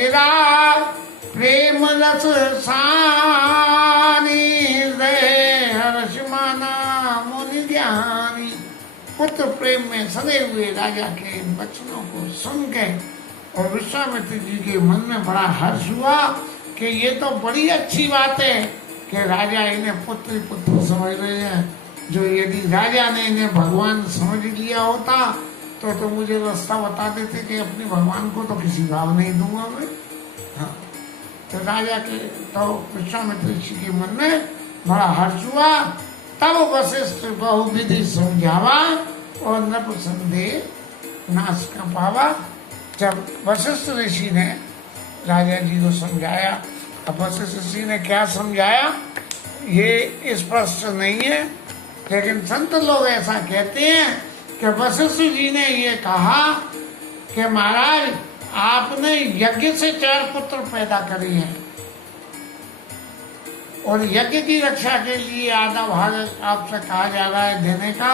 गिरा प्रेम रस सानी, हृदय हर्ष माना मुनि ज्ञानी। पुत्र प्रेम में सदे हुए राजा के इन वचनों को सुन के और विश्वामित्र जी के मन में बड़ा हर्ष हुआ कि ये तो बड़ी अच्छी बात है कि राजा इन्हें पुत्र पुत्र समझ रहे हैं। जो यदि राजा ने इन्हें भगवान समझ लिया होता तो मुझे रास्ता बता देते कि अपने भगवान को तो किसी भाव नहीं दूंगा मैं। हाँ, तो राजा के तो विश्वामित्र ऋषि के मन में बड़ा हर्ष हुआ। तब वशिष्ठ बहुविधि समझावा और नभ संदेह नाश कर पावा। जब वशिष्ठ ऋषि ने राजा जी को समझाया, अब वशिष्ठ ऋषि ने क्या समझाया ये स्पष्ट नहीं है, लेकिन संत लोग ऐसा कहते हैं कि वशिष्ठ जी ने ये कहा कि महाराज आपने यज्ञ से 4 पुत्र पैदा करे हैं और यज्ञ की रक्षा के लिए आधा भाग आपसे कहा जा रहा है देने का,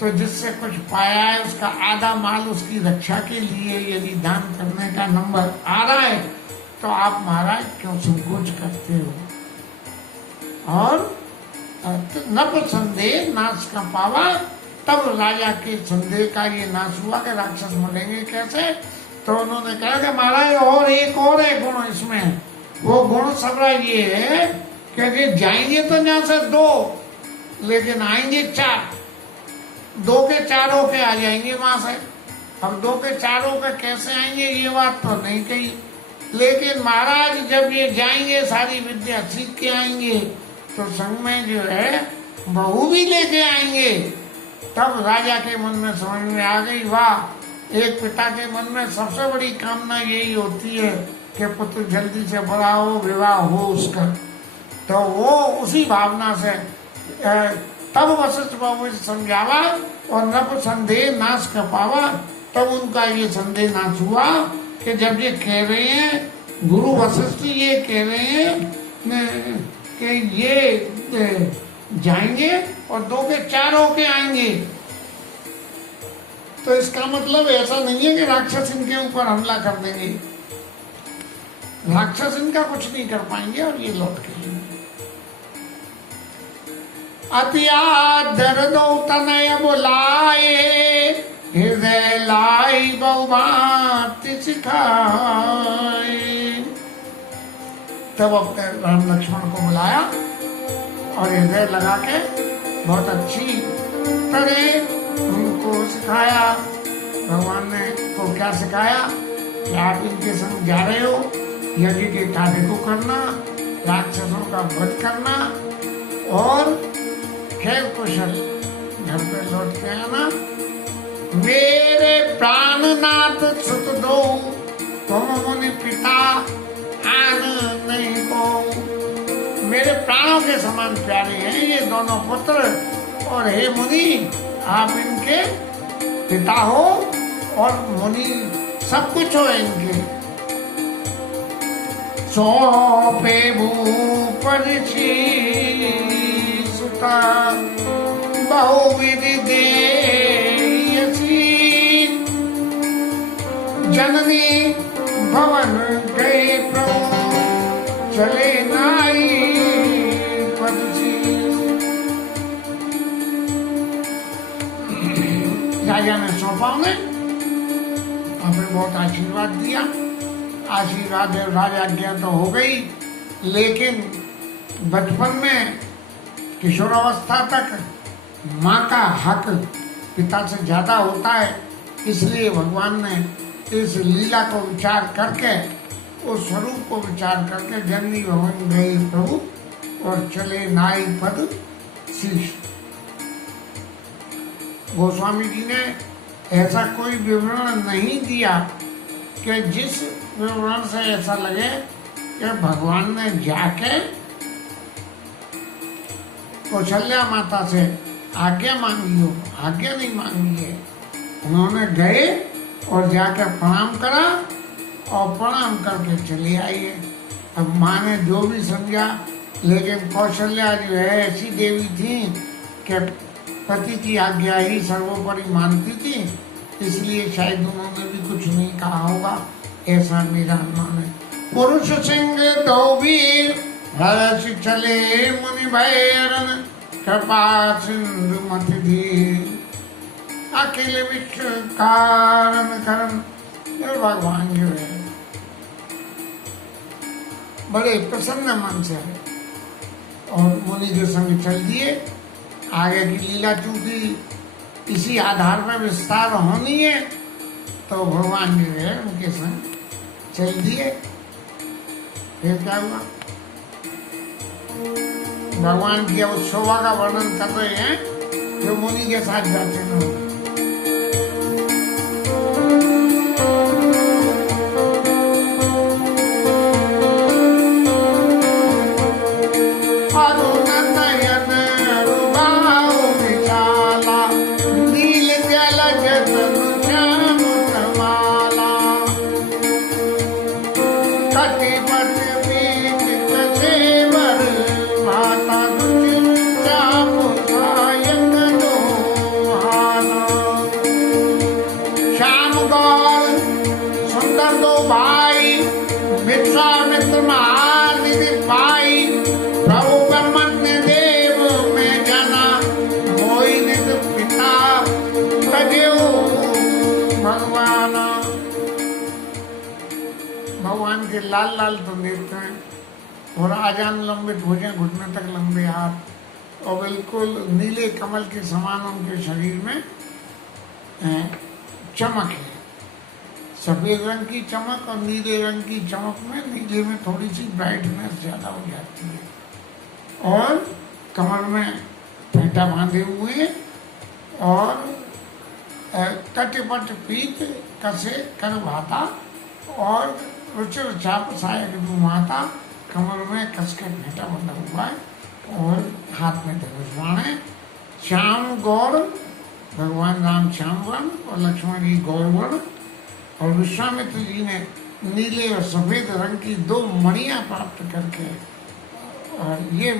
तो जिससे कुछ पाया है उसका आधा माल उसकी रक्षा के लिए यदि दान करने का नंबर आ रहा है तो आप महाराज क्यों संकोच करते हो। और नभ संदेह नाश का पावा। तब राजा के संदेह का ये नाश हुआ कि राक्षस मरेंगे कैसे। तो उन्होंने कहा कि महाराज और एक और है गुण इसमें, वो गुण सबरा ये है कि जाएंगे तो यहाँ से 2 लेकिन आएंगे 4, 2 के 4 होके आ जाएंगे वहां से। अब 2 के 4 होके कैसे आएंगे ये बात तो नहीं कही, लेकिन महाराज जब ये जाएंगे सारी विद्या सीख के आएंगे तो संग में जो है बहू भी लेके आएंगे। तब राजा के मन में समझ में आ गई, वाह, एक पिता के मन में सबसे बड़ी कामना यही होती है कि पुत्र जल्दी से बड़ा हो, विवाह हो उसका। तो वो उसी भावना से तब वशिष्ठ बाबू समझावा और नभ संदेह नाश कर पावा। तब उनका ये संदेह नाश हुआ कि जब ये कह रहे हैं गुरु वशिष्ठ ये कह रहे हैं कि ये जाएंगे और 2 के 4 होके आएंगे, तो इसका मतलब ऐसा नहीं है कि राक्षस इनके ऊपर हमला कर देंगे। राक्षस इनका कुछ नहीं कर पाएंगे और ये लौट के अत्यादर दो तनय बुलाए, हृदय लाई बहुबात सिखाए। तब अपने राम लक्ष्मण को बुलाया और हृदय लगा के बहुत अच्छी तरह उनको सिखाया। भगवान ने को क्या सिखाया कि आप इनके संग जा रहे हो, यज्ञ के कार्य को करना, राक्षसों का वध करना और खेल कुशल घर पे लौट के आना। मेरे प्राणनाथ सुत दो, तुम मुनि पिता आन नहीं को। मेरे प्राणों के समान प्यारे हैं ये दोनों पुत्र, और हे मुनि आप इनके पिता हो और मुनि सब कुछ हो इनके। सौंपे भूपर सुता बहुविधि देयसी, जननी भवन गए प्रभु चले नाई पदसी। राजा ने सौंपा उन्हें, हमें बहुत आशीर्वाद दिया। आशीर्वाद राजा आज्ञा तो हो गई, लेकिन बचपन में किशोरावस्था तक माँ का हक पिता से ज्यादा होता है, इसलिए भगवान ने इस लीला को विचार करके, उस स्वरूप को विचार करके जननी भवन गए प्रभु और चले नाई पद शीश। गोस्वामी जी ने ऐसा कोई विवरण नहीं दिया कि जिस विवरण से ऐसा लगे कि भगवान ने जाके कौशल्या माता से आज्ञा मांगी हो। आज्ञा नहीं मांगी है, उन्होंने गए और जाकर प्रणाम करा और प्रणाम करके चले आई है। अब माँ ने जो भी समझा, लेकिन कौशल्या जो है ऐसी देवी थी कि पति की आज्ञा ही सर्वोपरि मानती थी, इसलिए शायद उन्होंने भी कुछ नहीं कहा होगा। ऐसा मेरा अनुमान है। पुरुष सिंह दो वीर हर्ष चले मुनि भैरन कृपा सिंधु मति धीर अखिल विश्व कारण करन। भगवान जो है बड़े प्रसन्न मन से है और मुनि के संग चल दिए। आगे की लीला चूंकि इसी आधार पर विस्तार होनी है तो भगवान जो है उनके संग चल दिए। फिर क्या हुआ? भगवान की उस शोभा का वर्णन कर रहे हैं जो मुनि के साथ जाते हैं। भगवान के लाल लाल तो नेत्र हैं और आजान लंबित भुजें, घुटने तक लंबे हाथ और बिल्कुल नीले कमल के समान उनके शरीर में चमक है। सफेद रंग की चमक और नीले रंग की चमक में नीले में थोड़ी सी ब्राइटनेस ज्यादा हो जाती है। और कमर में फेंटा बांधे हुए और तटपट पीत कसे कर भाता और रुचिर चाप सहायक माता कमर में कस के फेंटा बंधा हुआ है और हाथ में धनुष बाण है। श्याम गौर भगवान राम श्याम वर्ण और लक्ष्मण जी गौर वर्ण और विश्वामित्र जी ने नीले और सफेद रंग की दो मणियां प्राप्त करके और ये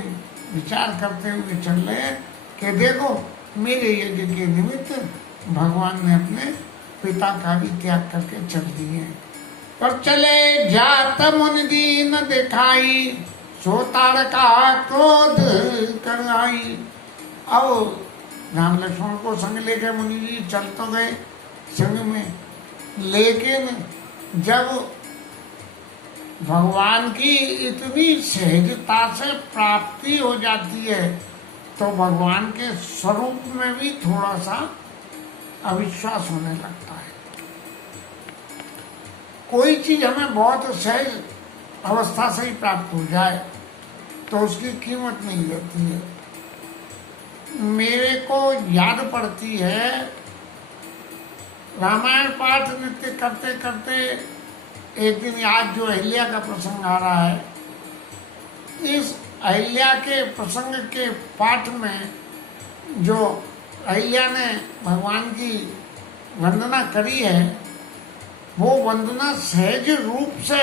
विचार करते हुए चल रहे हैं कि देखो मेरे यज्ञ के निमित्त भगवान ने अपने पिता का भी त्याग करके चल दिए। पर चले जात मुनि दीन दिखाई सो तारका क्रोध कर आई। अब राम लक्ष्मण को संग लेकर मुनि जी चल तो गए संग में, लेकिन जब भगवान की इतनी सहजता से प्राप्ति हो जाती है तो भगवान के स्वरूप में भी थोड़ा सा अविश्वास होने लगता है। कोई चीज हमें बहुत सहज अवस्था से ही प्राप्त हो जाए तो उसकी कीमत नहीं रहती है। मेरे को याद पड़ती है रामायण पाठ नित्य करते करते एक दिन आज जो अहिल्या का प्रसंग आ रहा है, इस अहिल्या के प्रसंग के पाठ में जो अहिल्या ने भगवान की वंदना करी है वो वंदना सहज रूप से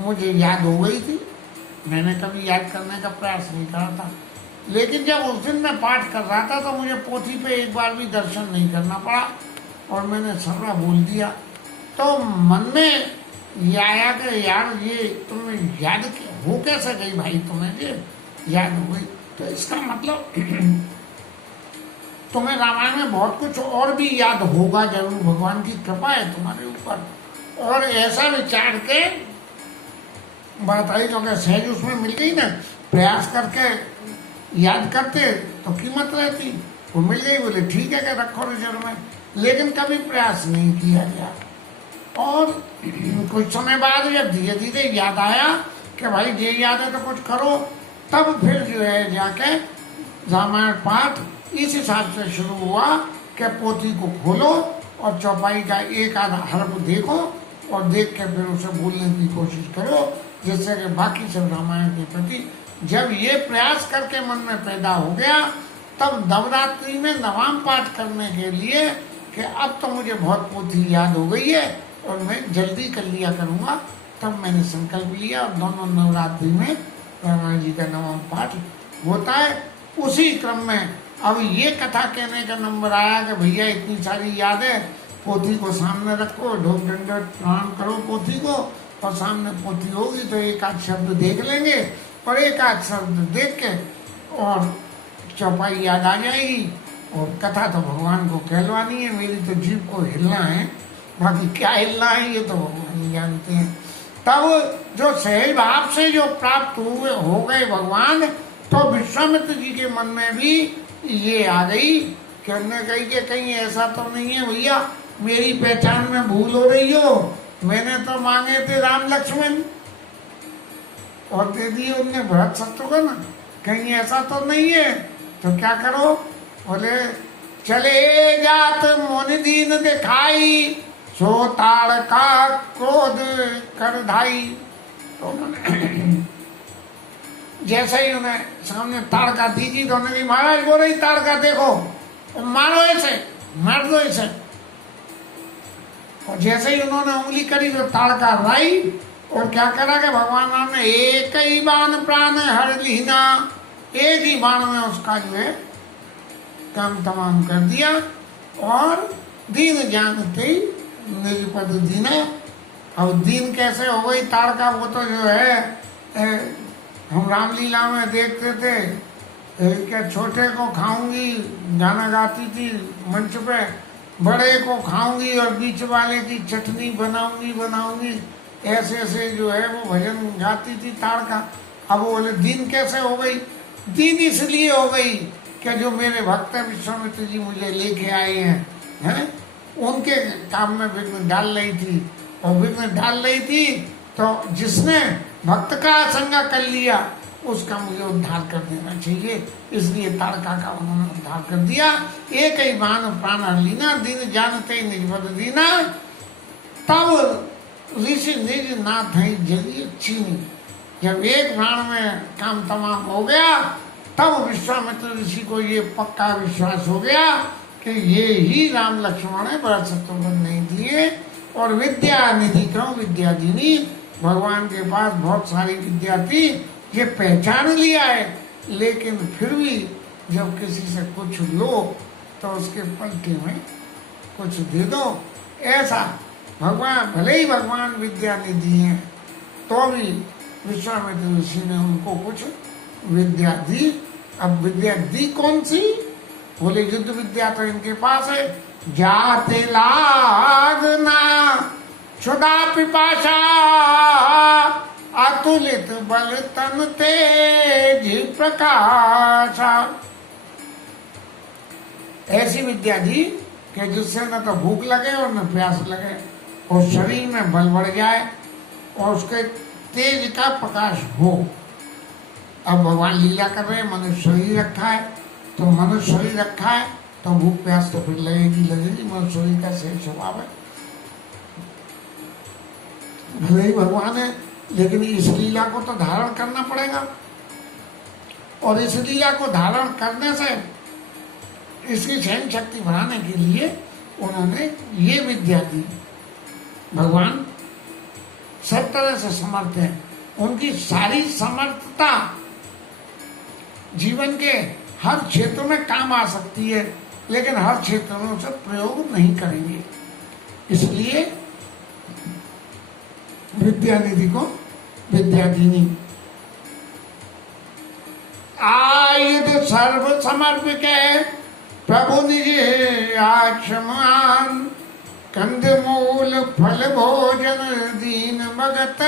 मुझे याद हो गई थी। मैंने कभी याद करने का प्रयास नहीं करा था, लेकिन जब उस दिन मैं पाठ कर रहा था तो मुझे पोथी पे एक बार भी दर्शन नहीं करना पड़ा और मैंने सर्रा बोल दिया। तो मन में ये आया कि यार ये तुम्हें याद हो कैसे गई भाई, तुम्हें ये याद हो गई, तो इसका मतलब तुम्हें रामायण में बहुत कुछ और भी याद होगा जरूर, भगवान की कृपा है तुम्हारे ऊपर। और ऐसा विचार के बात आई क्योंकि सहज उसमें मिल गई ना, प्रयास करके याद करते तो कीमत रहती, वो मिल गई, बोले ठीक है कि रखो रिजर्व में, लेकिन कभी प्रयास नहीं किया गया। और कुछ समय बाद जब धीरे धीरे याद आया कि भाई ये याद है तो कुछ करो, तब फिर जो है जाके रामायण पाठ इस हिसाब से शुरू हुआ कि पोथी को खोलो और चौपाई का एक आधा हर्फ देखो और देख के फिर उसे बोलने की कोशिश करो, जिससे कि बाकी सब रामायण के प्रति जब ये प्रयास करके मन में पैदा हो गया तब नवरात्रि में नवाम पाठ करने के लिए कि अब तो मुझे बहुत पोथी याद हो गई है और मैं जल्दी कर लिया करूँगा, तब मैंने संकल्प लिया और दोनों नवरात्रि में रामायण जी का नवाम पाठ होता है। उसी क्रम में अब ये कथा कहने का नंबर आया कि भैया इतनी सारी याद है पोथी को सामने रखो, ढोक डंडा प्रणाम करो पोथी को, और सामने पोथी होगी तो एक आध शब्द देख लेंगे, और एक आध शब्द देख के और चौपाई याद आ जाएगी। और कथा तो भगवान को कहलवानी है, मेरी तो जीभ को हिलना है, बाकी क्या हिलना है ये तो भगवान ही जानते हैं। तब जो सहज भाव से जो प्राप्त हुए हो गए भगवान, तो विश्वामित्र जी के मन में भी ये आ गई कि उन्होंने कही कि कहीं ऐसा तो नहीं है भैया मेरी पहचान में भूल हो रही हो, मैंने तो मांगे थे राम लक्ष्मण और दे दिए उनने भरत शत्रुघ्न, कहीं ऐसा तो नहीं है। तो क्या करो, बोले चले जात मुनि दीन दिखाई, सो ताड़ का क्रोध कर धाई। तो उन्होंने जैसे ही उन्हें सामने ताड़का दीजिए तो उन्होंने महाराज बोल रही ताड़का देखो, मारो ऐसे, मार दो ऐसे। और जैसे ही उन्होंने उंगली करी तो ताड़का राई, और क्या करा कि भगवान ने एक ही बाण प्राण हर लीना, एक ही बाण में उसका जो है काम तमाम कर दिया। और दीन जानते निज पद दीना। अब दीन कैसे हो गई ताड़का, वो तो जो है हम रामलीला में देखते थे क्या छोटे को खाऊंगी गाना गाती थी मंच पे, बड़े को खाऊंगी और बीच वाले की चटनी बनाऊंगी ऐसे ऐसे जो है वो भजन गाती थी ताड़का। अब वो बोले दीन कैसे हो गई, दीन इसलिए हो गई कि जो मेरे भक्त विश्वामित्र जी मुझे लेके आए हैं उनके काम में विघ्न डाल रही थी, और विघ्न डाल रही थी तो जिसने भक्त का संग कर लिया उसका मुझे उद्धार कर देना चाहिए, इसलिए ताड़का का उन्होंने उद्धार कर दिया। एक ही बाण प्राण हर लीना, दीन जानते निज पद दीना। तब ऋषि निज नाथ है जगी चीनी। जब एक बाण में काम तमाम हो गया तब विश्वामित्र ऋषि को ये पक्का विश्वास हो गया कि ये ही राम लक्ष्मण है, भरत शत्रुघ्न नहीं दिए। और विद्या निधि क्यों विद्या दीनी, भगवान के पास बहुत सारी विद्या थी, ये पहचान लिया है, लेकिन फिर भी जब किसी से कुछ लो तो उसके पलटे में कुछ दे दो। ऐसा भगवान, भले ही भगवान विद्या निधि है तो भी विश्वामित्र ऋषि ने उनको कुछ विद्या दी। अब विद्या दी कौन सी, बोले युद्ध विद्या तो इनके पास है। जाते लागना क्षुधा पिपाशा, अतुलित बल तन तेज प्रकाशा। ऐसी विद्या दी कि जिससे न तो भूख लगे और न प्यास लगे, और शरीर में बल बढ़ जाए और उसके तेज का प्रकाश हो। अब भगवान लीला कर रहे हैं, मनुष्य शरीर रखा है, तो मनुष्य शरीर रखा है तो भूख प्यास तो फिर लगेगी, मनुष्य शरीर का सही स्वभाव है। भले ही भगवान है लेकिन इस लीला को तो धारण करना पड़ेगा, और इस लीला को धारण करने से इसकी सहन शक्ति बढ़ाने के लिए उन्होंने ये विद्या दी। भगवान सब तरह से समर्थ है, उनकी सारी समर्थता जीवन के हर क्षेत्र में काम आ सकती है, लेकिन हर क्षेत्र में उसे प्रयोग नहीं करेंगे। इसलिए विद्या निधि को विद्या दीनी। आयुध सर्व समर्पित प्रभु निज आक्षमान, कंदमूल फल भोजन दीन भगत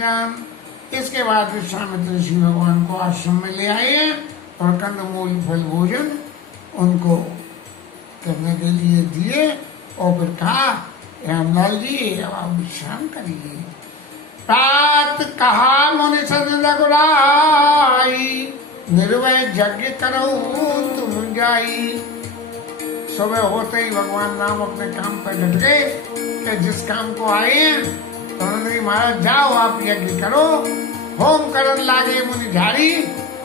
जान। इसके बाद विश्वामित्र ऋषि भगवान को आश्रम में ले आए हैं और कंदमूल फल भोजन उनको करने के लिए दिए, और फिर कहा रामलाल जी अब आप विश्राम करिए। प्रात कहा मुनि सद रघुराई, निर्भय यज्ञ करो तुम जाई। सुबह होते ही भगवान राम अपने काम पर डट गए कि जिस काम को आए हैं तो उन्होंने महाराज जाओ आप यज्ञ करो। होम करन लागे मुनि झाड़ी,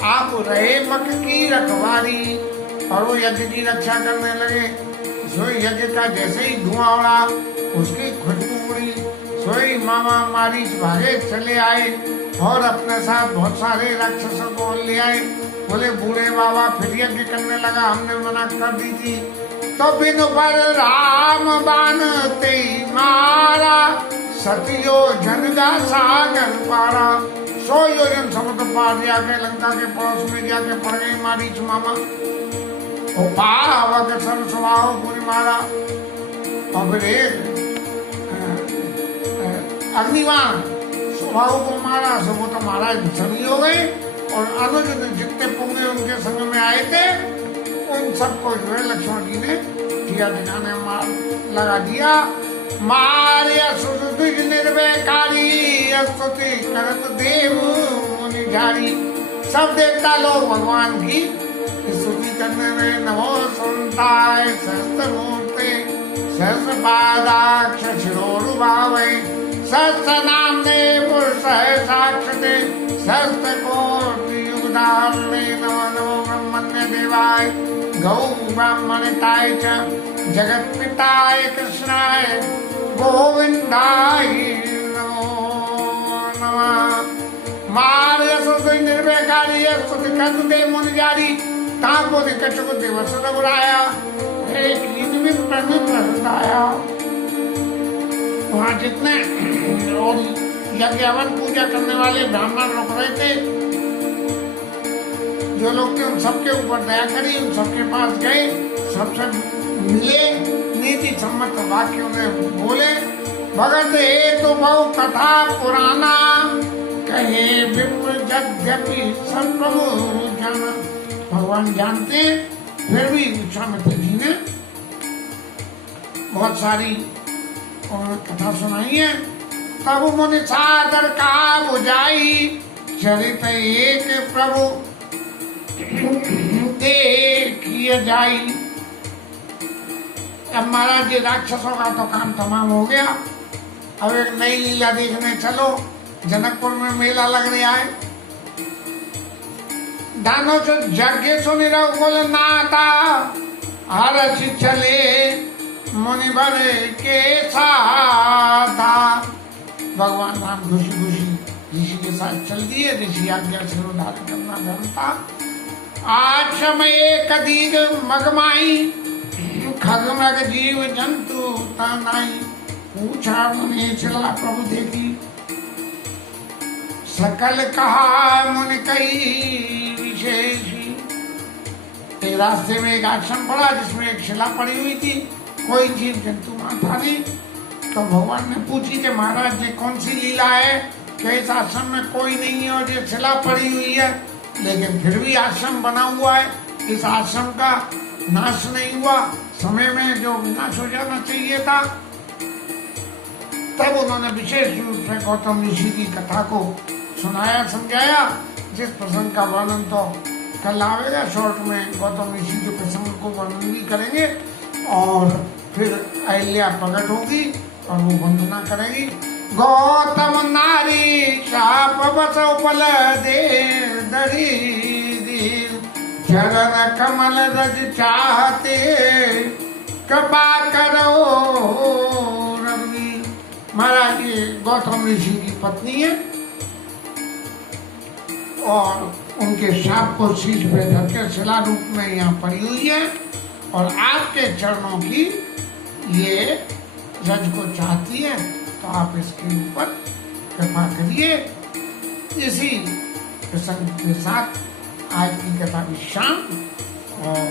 आप रहे मक की रखवारी। और वो यज्ञ की रक्षा करने लगे। सोई यज्ञ का जैसे ही धुआं उड़ा उसकी खुशबू उड़ी, सोई मामा मारीच भागे चले आए और अपने साथ बहुत सारे राक्षसों को ले आए। बोले बूढ़े बाबा फिर यज्ञ करने लगा, हमने मना कर दी थी। तो बिन पर राम बान ते मारा, सतियो जन का सागर पारा। 100 योजन समुद्र पार जाके लंका के पड़ोस में जाके पड़ गई मारीच मामा। वो पावक सर्व स्वभाव पूरी मारा। और फिर एक अग्निवाण स्वभाव को मारा, सब वो तो महाराज सभी हो गए। और अनुज जितने पुण्य उनके संग में आए थे उन सबको जो है लक्ष्मण जी ने किया दिखाने मार लगा दिया। मार्य सुद्विज निर्वैकारी, स्तुति करत देव मुनि झारी। सब देवता लोग भगवान की स्तुति करने में नमो सुनताय सहस्त्र मूर्ते सहस्त्र पादाक्ष शिरोरुभावे, सहस्त्र नामने पुरुष साक्षते सहस्त्र कोटि युगधारणे। नमो नमो ब्रह्मण्य देवाय गौ ब्राह्मणताय च जगत पिताय कृष्णाय गोविंदाय नमो नमः। मार्य स्तुति निर्वैकारी, स्तुति करत देव मुनि झारी। ताको कचुक दिवस रघुराया, एक निमित्त प्रदाया। वहाँ जितने और यज्ञ हवन पूजा करने वाले ब्राह्मण लोग रहे थे, जो लोग थे उन सबके ऊपर दया करी, उन सबके पास गए, सबसे मिले, नीति सम्मत वाक्यों में बोले। भगत हे तो बहु कथा पुराना, कहे विप्र यद्यपि सब प्रभु जन। भगवान जानते फिर भी विश्वामित्र जी ने बहुत सारी कथा सुनाई है। तब मुनि सादर का बुझाई, चरित एक प्रभु देखिए जाई। अब महाराज जी राक्षसों का तो काम तमाम हो गया। अब एक नई लीला देखने चलो, जनकपुर में मेला लग रहा है। दानों से यज्ञ सुनि रघुकुल नाथा, हर्ष चले मुनि बड़े के साथा। भगवान राम खुशी खुशी ऋषि के साथ चल दिए। ऋषि आज्ञा से उद्धार करना धर्म था। आज समय कदीर मगमाई, खगमग जीव जंतु तनाई। पूछा मुनि चला प्रभु देखी, सकल कहा मुनि कई विशेषी। एक रास्ते में एक आश्रम पड़ा जिसमें एक शिला पड़ी हुई थी, कोई जीव जंतु वहां था नहीं। तो भगवान ने पूछी कि महाराज ये कौन सी लीला है कि इस आश्रम में कोई नहीं है और ये शिला पड़ी हुई है, लेकिन फिर भी आश्रम बना हुआ है, इस आश्रम का नाश नहीं हुआ, समय में जो विनाश हो जाना चाहिए था। तब उन्होंने विशेष रूप से गौतम ऋषि की कथा को सुनाया समझाया, जिस प्रसंग का वर्णन तो कल आवेगा। शॉर्ट में गौतम ऋषि के प्रसंग को वर्णन भी करेंगे और फिर अहिल्या प्रकट होगी और वो वंदना करेगी। गौतम नारी शाप बस उपल दे दरी दीर, चरण कमल रज चाहते कृपा करो रघुवीर। महाराज ये गौतम ऋषि की पत्नी है और उनके शाप को शीश पे धरकर शिला रूप में यहाँ पड़ी हुई है और आपके चरणों की ये रज को चाहती है, तो आप इसके ऊपर कृपा करिए। इसी प्रसंग के साथ आज की कथा विश्राम और